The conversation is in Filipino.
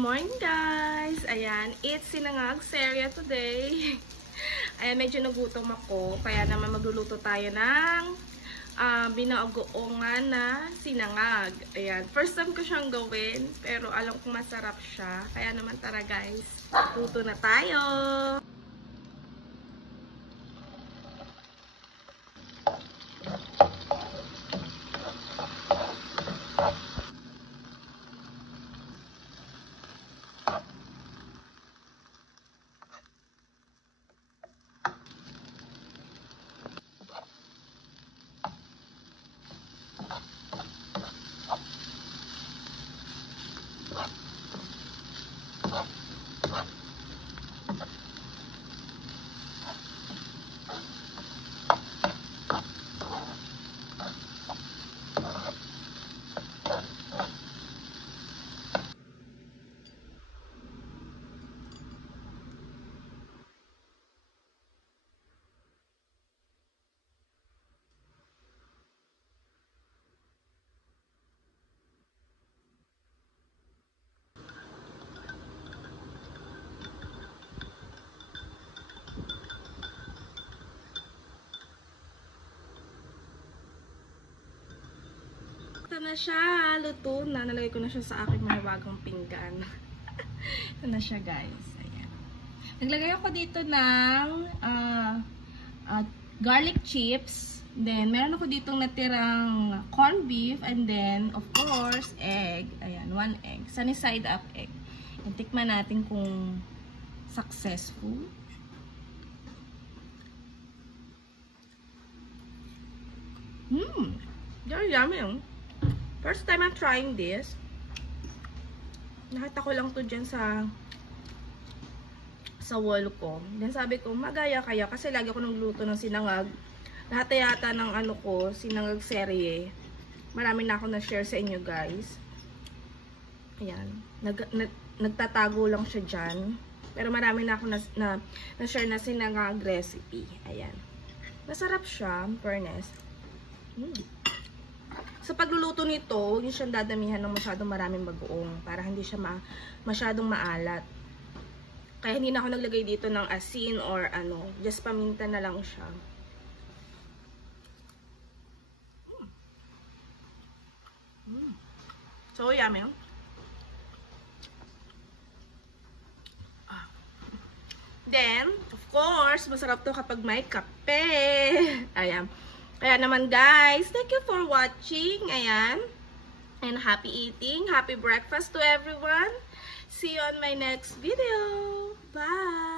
morning guys! Ayan, it's Sinangag Seria today. Ayan, medyo nagutom ako. Kaya naman magluluto tayo ng binagoongan na sinangag. Ayan, first time ko siyang gawin. Pero alam kong masarap siya. Kaya naman tara guys, luto na tayo! Ito na siya, luto na. Nalagay ko na siya sa aking mga bagong pinggan. Ito na siya guys. Ayan. Naglagay ako dito ng garlic chips. Then, meron ako ditong natirang corned beef. And then, of course, egg. Ayan, 1 egg. Sunny side up egg. And tikman natin kung successful. Very yummy. First time I'm trying this. Nakita ko lang to dyan sa wall ko. Then sabi ko, magaya kaya kasi lagi ako nagluto ng sinangag. Lahat yata ng ano ko, sinangag serye. Marami na ako na-share sa inyo guys. Ayan. Nagtatago lang siya dyan. Pero marami na ako na-share na sinangag recipe. Ayan. Masarap siya, fairness. Sa pagluluto nito, yung siyang dadamihan ng masyadong maraming bagoong para hindi siya masyadong maalat. Kaya hindi na ako naglagay dito ng asin or ano, just paminta na lang siya. So yummy. Then, of course, masarap to kapag may kape. Ayan. Kaya naman guys, thank you for watching. Ayan. And happy eating. Happy breakfast to everyone. See you on my next video. Bye!